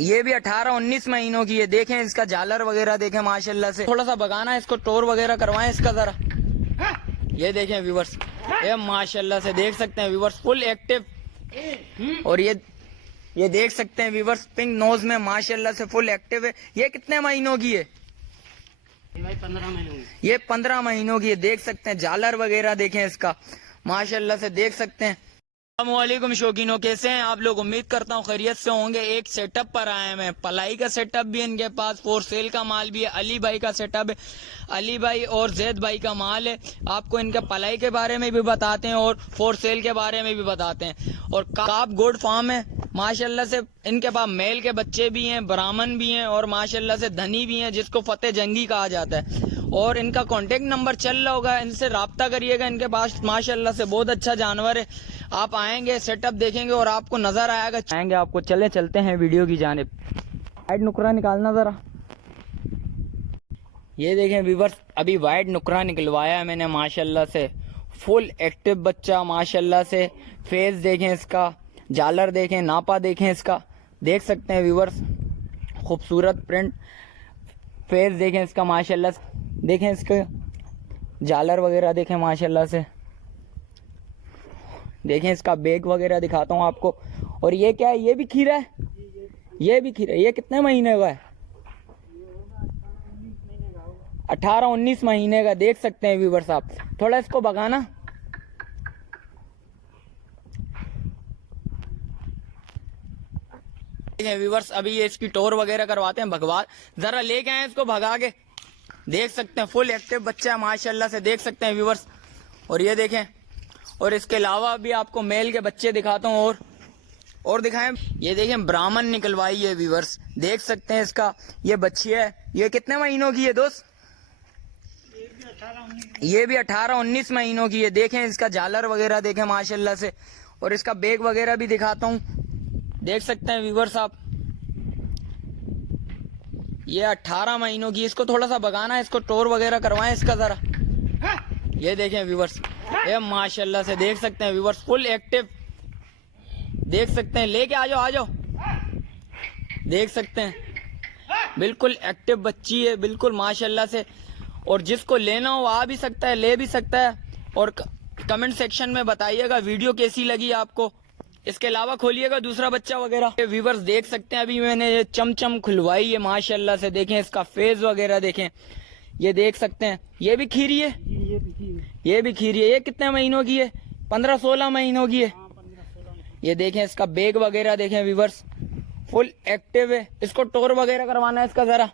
ये भी 18-19 महीनों की है। देखें इसका झालर वगैरह देखें माशाल्लाह से। थोड़ा सा भगाना इसको, टोर वगैरह करवाएं इसका जरा। ये देखें व्यूवर्स, ये माशाल्लाह से देख सकते हैं व्यूवर्स, फुल एक्टिव। और ये देख सकते हैं व्यूवर्स, पिंक नोज में माशाल्लाह से फुल एक्टिव है। ये कितने महीनों की है? भाई 15 महीनों की। ये 15 महीनों की है। देख सकते हैं झालर वगैरह देखें इसका माशाल्लाह से देख सकते हैं। अस्सलामुअलैकुम शौकीनों, कैसे हैं आप लोग? उम्मीद करता हूँ खैरियत से होंगे। एक सेटअप पर आए हैं, पलाई का सेटअप भी इनके पास, फॉर सेल का माल भी है। अली भाई का सेटअप है, अली भाई और जैद भाई का माल है। आपको इनके पलाई के बारे में भी बताते हैं और फॉर सेल के बारे में भी बताते हैं। और काप गोड फार्म है माशाल्लाह से। इनके पास मेल के बच्चे भी हैं, ब्राह्मण भी हैं और माशाल्लाह से धनी भी हैं, जिसको फतेह जंगी कहा जाता है। और इनका कांटेक्ट नंबर चल रहा होगा, इनसे राब्ता करिएगा। इनके पास माशाल्लाह से बहुत अच्छा जानवर है। आप आएंगे, सेटअप देखेंगे और आपको नजर आएगा। आएंगे आपको। चलते हैं वीडियो की जानिब। वाइट नुकरा निकालना जरा। ये देखें व्यूअर्स, अभी वाइट नुकरा निकलवाया है मैंने माशाल्लाह से। फुल एक्टिव बच्चा माशाल्लाह से। फेस देखें इसका, झालर देखें, नापा देखें इसका। देख सकते हैं व्यूअर्स, खूबसूरत प्रिंट। फेस देखें इसका माशाल्लाह से। देखें इसके झालर वगैरह देखें माशाल्लाह से। देखें इसका बैग वगैरह दिखाता हूँ आपको। और ये क्या है? ये भी खीरा है। ये भी खीरा है। ये कितने महीने का है? 18-19 महीने का। देख सकते हैं व्यूअर्स आप। थोड़ा इसको भगाना। व्यूअर्स, अभी ये इसकी टोर वगैरह करवाते हैं। भगवा जरा लेके आए इसको भगा के। देख सकते हैं फुल एक्टिव बच्चा है माशाल्लाह से। देख सकते हैं व्यूअर्स। और ये देखें, और इसके अलावा भी आपको मेल के बच्चे दिखाता हूँ और दिखाएं। ये देखें ब्राह्मण निकलवाई है व्यूअर्स। देख सकते हैं इसका ये बच्ची है। ये कितने महीनों की है दोस्त? ये भी 18-19 महीनों की है। देखें इसका झालर वगैरह देखें माशाल्लाह से। और इसका बैग वगैरह भी दिखाता हूँ। देख सकते हैं व्यूअर्स आप, ये 18 महीनों की। इसको थोड़ा सा भगाना, इसको टोर वगैरह करवाएं इसका जरा। ये देखें व्यूअर्स, ये माशाल्लाह से देख सकते हैं व्यूअर्स, फुल एक्टिव। देख सकते हैं, लेके आ जाओ। देख सकते हैं बिल्कुल एक्टिव बच्ची है, बिल्कुल माशाल्लाह से। और जिसको लेना हो आ भी सकता है, ले भी सकता है। और कमेंट सेक्शन में बताइएगा वीडियो कैसी लगी आपको। इसके अलावा खोलिएगा दूसरा बच्चा वगैरह। व्यूअर्स देख सकते हैं, अभी मैंने ये चमचम खुलवाई है माशाल्लाह से। देखें इसका फेस वगैरह देखें। ये देख सकते हैं, ये भी खीरी है। ये भी खीरी है। ये कितने महीनों की है? 15-16 महीनों की है। ये देखें इसका बैग वगैरह देखें व्यूअर्स, फुल एक्टिव है। इसको टोर वगैरह करवाना है इसका जरा।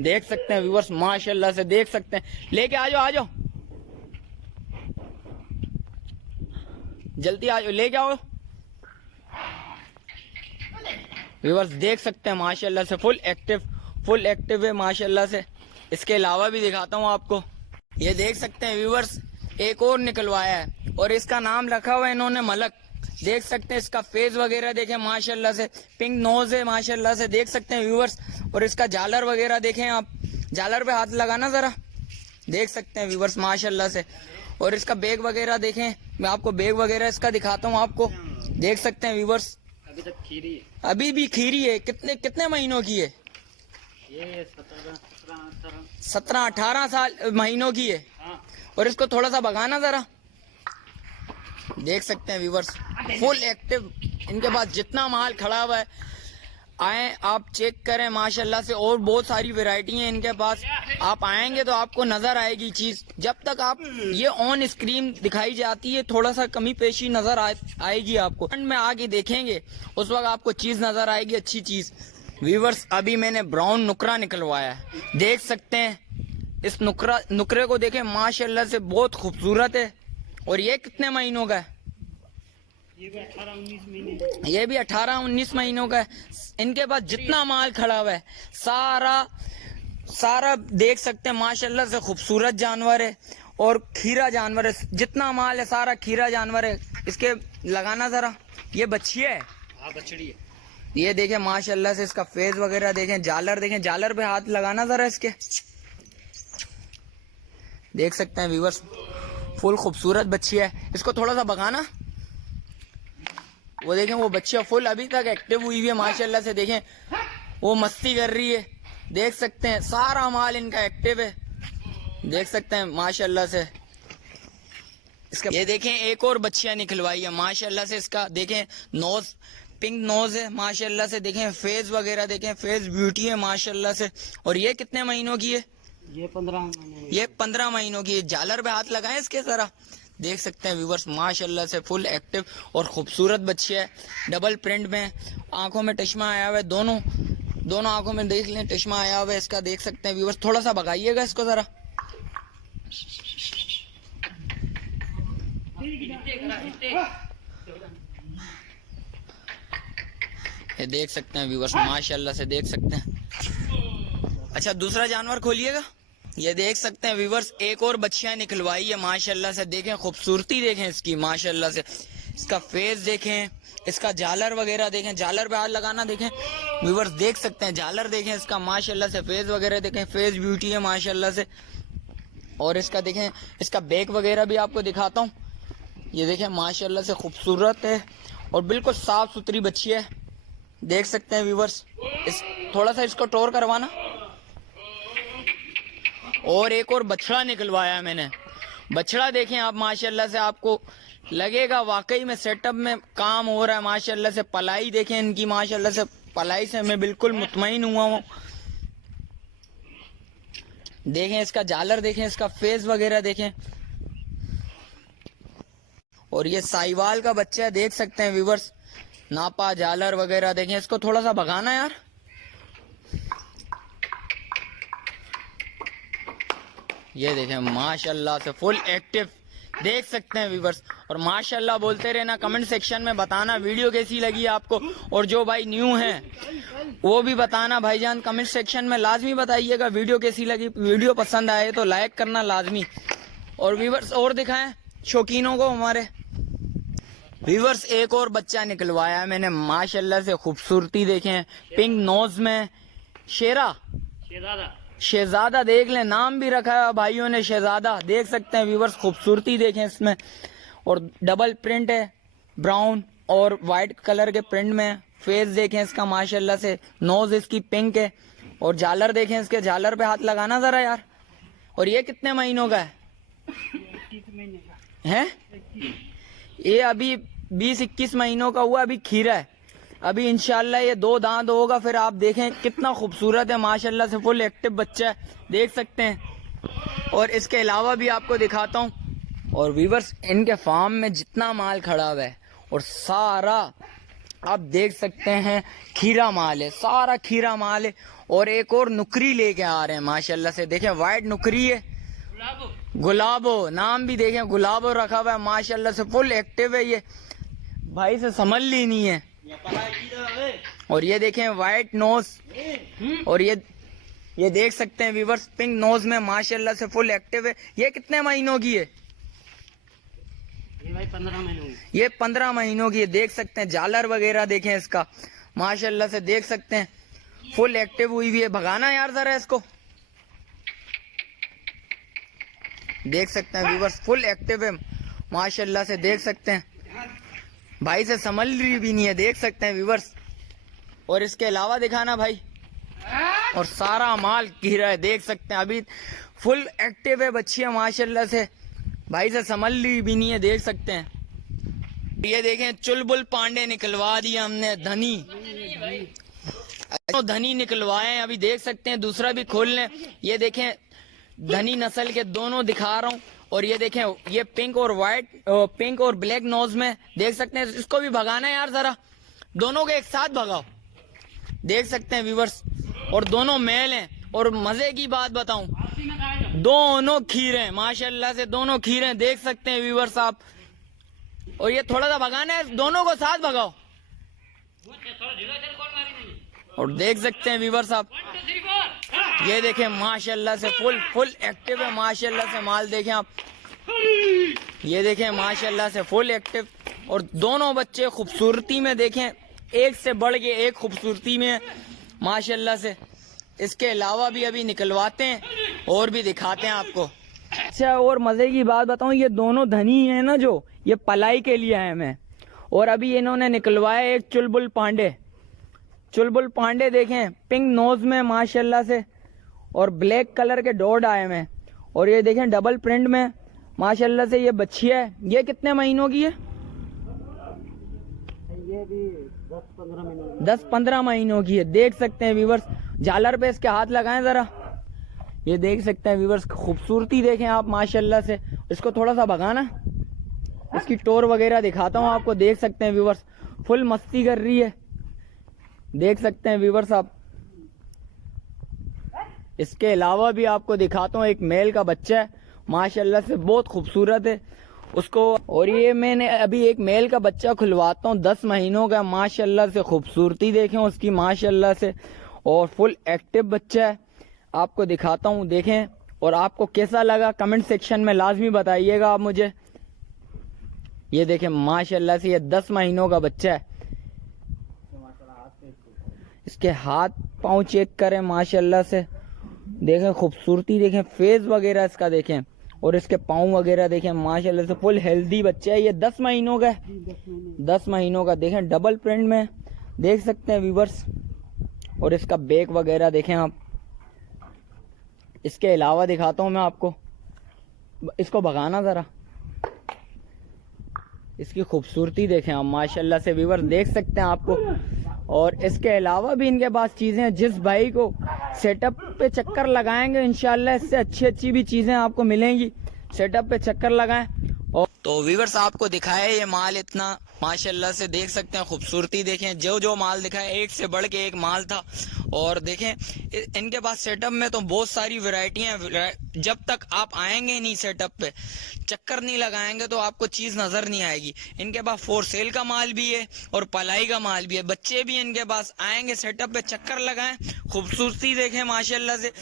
देख सकते हैं व्यूअर्स माशाल्लाह से। देख सकते हैं, लेके आ जाओ। जल्दी आ जाओ, लेके आओ व्यूअर्स। देख सकते हैं माशाल्लाह से फुल एक्टिव है माशाल्लाह से। इसके अलावा भी दिखाता हूँ आपको। ये देख सकते हैं व्यूअर्स, एक और निकलवाया है और इसका नाम रखा हुआ है इन्होंने मलक। देख सकते हैं इसका फेस वगैरह देखें माशाल्लाह से। पिंक नोज है माशाल्लाह से। देख सकते हैं व्यूअर्स। और इसका झालर वगैरह देखें आप। झालर पे हाथ लगाना जरा। देख सकते हैं व्यूअर्स माशाल्लाह से। और इसका बैग वगैरह देखें, मैं आपको बैग वगैरह इसका दिखाता हूँ आपको। देख सकते हैं व्यूअर्स, अभी तक खीरी है। अभी भी खीरी है। कितने महीनों की है? ये 17-18 साल महीनों की है। हाँ। और इसको थोड़ा सा भगाना जरा। देख सकते हैं व्यूअर्स, फुल एक्टिव। इनके पास जितना माल खड़ा हुआ है, आए आप चेक करें माशाल्लाह से। और बहुत सारी वैरायटी है इनके पास। आप आएंगे तो आपको नजर आएगी चीज। जब तक आप ये ऑन स्क्रीन दिखाई जाती है, थोड़ा सा कमी पेशी नजर आएगी आपको। फ्रंट में आके देखेंगे उस वक्त आपको चीज नजर आएगी, अच्छी चीज। व्यूअर्स, अभी मैंने ब्राउन नुकरा निकलवाया है। देख सकते हैं इस नुकरे को देखें माशाल्लाह से, बहुत खूबसूरत है। और ये कितने महीनों का है? ये भी 18-19 महीने। ये भी 18-19 महीनों का है। इनके पास जितना माल खड़ा हुआ है सारा देख सकते हैं माशाल्लाह से। खूबसूरत जानवर है और खीरा जानवर है। जितना माल है सारा खीरा जानवर है। इसके लगाना जरा। ये बच्ची है। हाँ, बछड़ी है। ये देखें माशाल्लाह से, इसका फेस वगैरह देखें, झालर देखें। झालर पे हाथ लगाना जरा इसके। देख सकते हैं व्यूअर्स, फुल खूबसूरत बच्ची है। इसको थोड़ा सा भगाना। वो देखें वो बच्चा फुल अभी तक एक्टिव हुई हुई है माशाल्लाह से। देखें वो मस्ती कर रही है, देख सकते हैं सारा माल इनका एक्टिव है, देख सकते हैं माशाल्लाह से। इसका ये देखें एक और बच्चियां निकलवाई है माशाल्लाह से। इसका देखें नोज पिंक नोज है माशाल्लाह से। देखें फेस वगैरह देखें, फेस ब्यूटी है माशाल्लाह से। और ये कितने महीनों की है? ये 15 महीने। ये 15 महीनों की है। झालर पे हाथ लगाएं इसके जरा, देख सकते हैं व्यूवर्स माशाल्लाह से फुल एक्टिव और खूबसूरत बच्ची है। डबल प्रिंट में, आंखों में चश्मा आया हुआ है, दोनों आंखों में देख लें चश्मा आया हुआ है इसका, देख सकते हैं व्यूवर्स। थोड़ा सा भगाइएगा इसको जरा। ये देख सकते हैं व्यूवर्स माशाल्लाह से, देख सकते हैं। अच्छा दूसरा जानवर खोलिएगा। ये देख सकते हैं व्यूवर्स एक और बच्चियां निकलवाई है माशाल्लाह से। देखें खूबसूरती देखें इसकी माशाल्लाह से। इसका फेस देखें, इसका झालर वगैरह देखें, झालर पे हाथ लगाना देखें व्यूवर्स, देख सकते हैं झालर देखें इसका माशाल्लाह से। फेस वगैरह देखें, फेस ब्यूटी है माशाल्लाह से। और इसका देखें, इसका बैक वगैरह भी आपको दिखाता हूँ। ये देखें माशाल्लाह से खूबसूरत है और बिल्कुल साफ सुथरी बच्ची है, देख सकते हैं व्यूवर्स। थोड़ा सा इसको टोर करवाना। और एक और बछड़ा निकलवाया मैंने, बछड़ा देखें आप माशाल्लाह से, आपको लगेगा वाकई में सेटअप में काम हो रहा है माशाल्लाह से। पलाई देखें इनकी माशाल्लाह से, पलाई से मैं बिल्कुल मुतमईन हुआ हूँ। देखें इसका झालर देखें, इसका फेस वगैरह देखें। और ये साहिवाल का बच्चा है, देख सकते हैं व्यूवर्स, नापा झालर वगैरह देखें। इसको थोड़ा सा भगाना यार। ये देखें माशाल्लाह से फुल एक्टिव, देख सकते हैं व्यूवर्स। और माशाल्लाह बोलते रहना, कमेंट सेक्शन में बताना वीडियो कैसी लगी आपको। और जो भाई न्यू हैं वो भी बताना भाईजान, कमेंट सेक्शन में लाजमी बताइएगा वीडियो कैसी लगी। वीडियो पसंद आए तो लाइक करना लाजमी। और व्यूवर्स और दिखाएं शौकीनों को हमारे। व्यूवर्स एक और बच्चा निकलवाया है मैंने माशाल्लाह से, खूबसूरती देखें, पिंक नोज में, शहजादा देख लें, नाम भी रखा है भाइयों ने शहजादा, देख सकते हैं व्यूवर्स। खूबसूरती देखें इसमें। और डबल प्रिंट है, ब्राउन और वाइट कलर के प्रिंट में। फेस देखें इसका माशाल्लाह से, नोज इसकी पिंक है। और झालर देखें इसके, झालर पे हाथ लगाना जरा यार। और ये कितने महीनों का है? 21 महीने का है। ये अभी 20-21 महीनों का हुआ, अभी खीरा है। अभी इंशाल्लाह ये 2 दांत होगा, फिर आप देखें कितना खूबसूरत है माशाल्लाह से, फुल एक्टिव बच्चा है, देख सकते हैं। और इसके अलावा भी आपको दिखाता हूँ। और व्यूवर्स इनके फार्म में जितना माल खड़ा हुआ है और सारा आप देख सकते हैं खीरा माल है, सारा खीरा माल है। और एक और नुकरी लेके आ रहे हैं माशाल्लाह से, देखें वाइट नुकरी है, गुलाबो नाम भी देखें, गुलाबो रखा हुआ है माशाल्लाह से, फुल एक्टिव है। ये भाई से समझ ली नहीं है। और ये देखें वाइट नोज। और ये देख सकते हैं व्यूवर्स पिंक नोज में माशाल्लाह से फुल एक्टिव है। ये कितने महीनों की है? ये भाई 15 महीनों की। ये 15 महीनों की है, देख सकते हैं। झालर वगैरह देखें इसका माशाल्लाह से, देख सकते हैं फुल एक्टिव हुई हुई है। भगाना यार जरा इसको, देख सकते हैं व्यूवर्स फुल एक्टिव है माशाल्लाह से, देख सकते हैं। भाई से समझ रही भी नहीं है, देख सकते हैं व्यूवर्स। और इसके अलावा दिखाना भाई। और सारा माल गिरा है, देख सकते हैं अभी फुल एक्टिव है बच्चियां माशाल्लाह से, भाई से समझ ली भी नहीं है, देख सकते हैं। ये देखें चुलबुल पांडे निकलवा दिया हमने, धनी निकलवाए अभी, देख सकते हैं। दूसरा भी खोल लें। ये देखें धनी नस्ल के दोनों दिखा रहा हूँ। और ये देखें ये पिंक और वाइट, पिंक और ब्लैक नोज में, देख सकते हैं। इसको भी भगाना है यार जरा, दोनों को एक साथ भगाओ, देख सकते हैं व्यूवर्स। और दोनों मेल हैं। और मजे की बात बताऊं, दोनों खीर हैं माशाल्लाह से, दोनों खीर हैं, देख सकते हैं व्यूवर्स आप। और ये थोड़ा सा भगाना है, दोनों को साथ भगाओ। और देख सकते हैं व्यूवर्स आप, ये देखें माशाल्लाह से फुल एक्टिव है माशाल्लाह से माल, देखें आप। ये देखें माशाल्लाह से फुल एक्टिव। और दोनों बच्चे खूबसूरती में देखें, एक से बढ़ के एक खूबसूरती में माशाल्लाह से। इसके अलावा भी अभी निकलवाते हैं और भी दिखाते हैं आपको। अच्छा और मजे की बात बताऊं, ये दोनों धनी है ना, जो ये पलाई के लिए आए मैं। और अभी इन्होंने निकलवाया एक चुलबुल पांडे। चुलबुल पांडे देखें, पिंक नोज में माशाल्लाह से, और ब्लैक कलर के डॉट आए में, और ये देखें डबल प्रिंट में माशाल्लाह से। ये बच्ची है, ये कितने महीनों की है? ये भी 10-15 महीने 10-15 महीनों की है। देख सकते हैं व्यूवर्स, झालर पे इसके हाथ लगाएं जरा। ये देख सकते हैं व्यूवर्स, खूबसूरती देखें आप माशाल्लाह से। इसको थोड़ा सा भगाना, इसकी टोर वगैरह दिखाता हूँ आपको। देख सकते हैं व्यूवर्स, फुल मस्ती कर रही है। देख सकते हैं व्यूवर्स आप। इसके अलावा भी आपको दिखाता हूँ, एक मेल का बच्चा है माशाल्लाह से, बहुत खूबसूरत है उसको। और ये मैंने अभी एक मेल का बच्चा खुलवाता हूँ, 10 महीनों का, माशाल्लाह से खूबसूरती देखें उसकी माशाल्लाह से, और फुल एक्टिव बच्चा है। आपको दिखाता हूँ, देखें। और आपको कैसा लगा कमेंट सेक्शन में लाजमी बताइएगा आप मुझे। ये देखें माशाल्लाह से, ये 10 महीनों का बच्चा है। इसके हाथ पाँव चेक करें माशाल्लाह से, देखें खूबसूरती देखें, फेस वगैरह इसका देखें, और इसके पाँव वगैरह देखें माशाल्लाह से। फुल हेल्दी बच्चा है। ये 10 महीनों का है, 10 महीनों का। देखें डबल प्रिंट में, देख सकते हैं व्यूवर्स। और इसका बैक वगैरह देखें आप। इसके अलावा दिखाता हूँ मैं आपको, इसको भगाना ज़रा। इसकी खूबसूरती देखें आप माशाल्लाह से व्यूवर्स, देख सकते हैं आपको। और इसके अलावा भी इनके पास चीज़ें हैं। जिस भाई को सेटअप पे चक्कर लगाएंगे इंशाल्लाह इससे अच्छी भी चीज़ें आपको मिलेंगी। सेटअप पे चक्कर लगाएं। और तो व्यूवर्स आपको दिखाया ये माल इतना माशाल्लाह से, देख सकते हैं खूबसूरती देखें। जो माल दिखाया एक से बढ़ के एक माल था। और देखें इनके पास सेटअप में तो बहुत सारी वैरायटियां। जब तक आप आएंगे नहीं सेटअप पे, चक्कर नहीं लगाएंगे, तो आपको चीज नजर नहीं आएगी। इनके पास फॉर सेल का माल भी है और पलाई का माल भी है। बच्चे भी इनके पास आएंगे सेटअप पे, चक्कर लगाएं, खूबसूरती देखें माशाल्लाह से।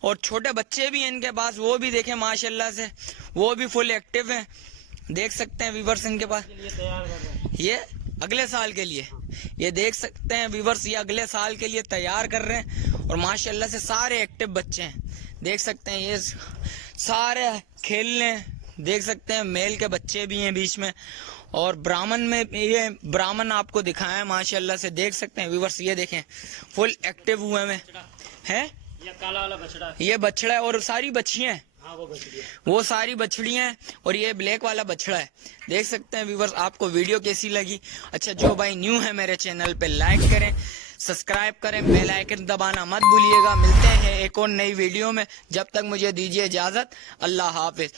और छोटे बच्चे भी इनके पास, वो भी देखें माशाल्लाह से, वो भी फुल एक्टिव हैं। देख सकते हैं व्यूवर्स इनके पास, ये अगले साल के लिए, ये देख सकते हैं व्यूवर्स, ये अगले साल के लिए तैयार कर रहे हैं। और माशाल्लाह से सारे एक्टिव बच्चे हैं। देख सकते हैं ये सारे खेलने, देख सकते हैं मेल के बच्चे भी हैं बीच में। और ब्राह्मण में ये ब्राह्मण आपको दिखाया माशाल्लाह से, देख सकते हैं व्यूवर्स। ये देखें फुल एक्टिव हुए में है। ये काला वाला बछड़ा, ये बछड़ा है, और सारी बच्चियां हैं। हाँ वो बछड़ी है, वो सारी बछड़ियां हैं, और ये ब्लैक वाला बछड़ा है। देख सकते हैं व्यूवर्स। आपको वीडियो कैसी लगी? अच्छा, जो भाई न्यू है मेरे चैनल पे, लाइक करें, सब्सक्राइब करें, बेल आइकन दबाना मत भूलिएगा। मिलते हैं एक और नई वीडियो में, जब तक मुझे दीजिए इजाजत। अल्लाह हाफिज।